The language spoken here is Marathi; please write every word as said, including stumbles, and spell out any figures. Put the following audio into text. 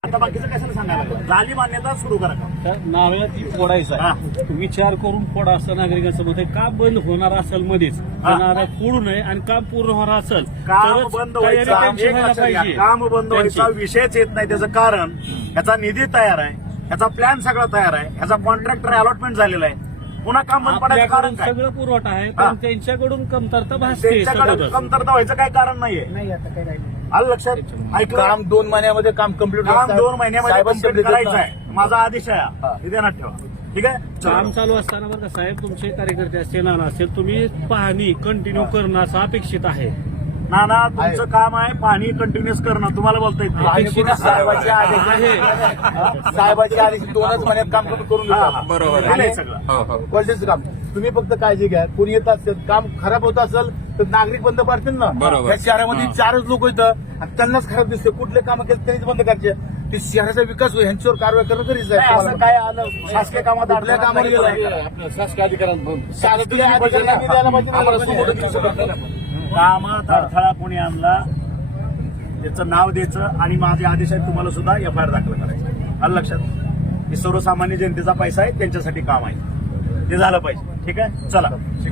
आता बाकीचं कशाला सांगायला लागलं? झाली मान्यता सुरू करा का? त्या नाव्यात जी फोडायचा आहे, विचार करून फोडा असं नागरिकांचं मत आहे. का बंद होणार असेल मध्येच नाव्या फोडू नये आणि काम पूर्ण होणार असेल काम तरच बंद तयारी व्हायचं त्यांची एक व्हायला लक्षात घ्या, पाहिजे. काम बंद व्हायचा त्यांची. विषयच येत नाही. त्याचं कारण ह्याचा निधी तयार आहे, ह्याचा प्लॅन सगळा तयार आहे, ह्याचा कॉन्ट्रॅक्टर अलॉटमेंट झालेला आहे. पुन्हा काम बंद पडायचं कारण आपल्याकडून काय? सगळं पुरवठा आहे हा. पण त्यांच्याकडून कमतरता भासते त्यांच्याकडे सगळं. कमतरता व्हायचं काही कारण नाहीये. नाही आता काही राहिलं आलं लक्षात? ऐकलं? काम दोन महिन्यामध्ये काम कम्प्लीट काम दोन महिन्यामध्ये कंप्लीट करायचं आहे. माझा आदेश आहे, हे ध्यानात ठेवा. ठीक आहे? काम चालू असताना बरं का साहेब, तुमचे कार्यकर्ते असतील नाना असेल, तुम्ही पाहणी कंटिन्यू करणं असं अपेक्षित आहे. ना ना तुमचं काम आहे पाणी कंटिन्युअस करणं. तुम्हाला बोलता येत नाही. अपेक्षित साहेबाचे आदेश आहे. साहेबाचे आदेश दोनच महिन्यात काम तुम्ही करून हा, घेता. हा. बरोबर झालंय आहे. सगळं. हो हो क्वालिटीचं काम तुम्ही फक्त काळजी घ्या. कोणी येत असेल काम खराब होत असेल तर नागरिक बंद पडतील ना. बरोबर. या शहरामध्ये हा. चारच लोक येतं आणि त्यांनाच खराब दिसते. कुठले काम केले त्यांनीच बंद करायचे. ते शहराचा विकास होईल ह्यांच्यावर कारवाई करणं गरजेचं नाही, असं आहे. काय आलं शासकीय कामात कुठल्या अडथळा कामाला नाही गेलं? करायचा. शासकीय अधिकाऱ्यांनी द्यायला पाहिजे ना. आम्हाला समोर देऊ शकत नाही. कामात अडथळा कोणी आणला त्याचं नाव द्यायचं आणि माझे आदेश आहेत तुम्हाला सुद्धा एफ आय आर दाखल करायचं. आलं लक्षात? हे सर्वसामान्य जनतेचा पैसा आहे, त्यांच्यासाठी काम आहे, ते झालं पाहिजे. ठीक आहे, चला.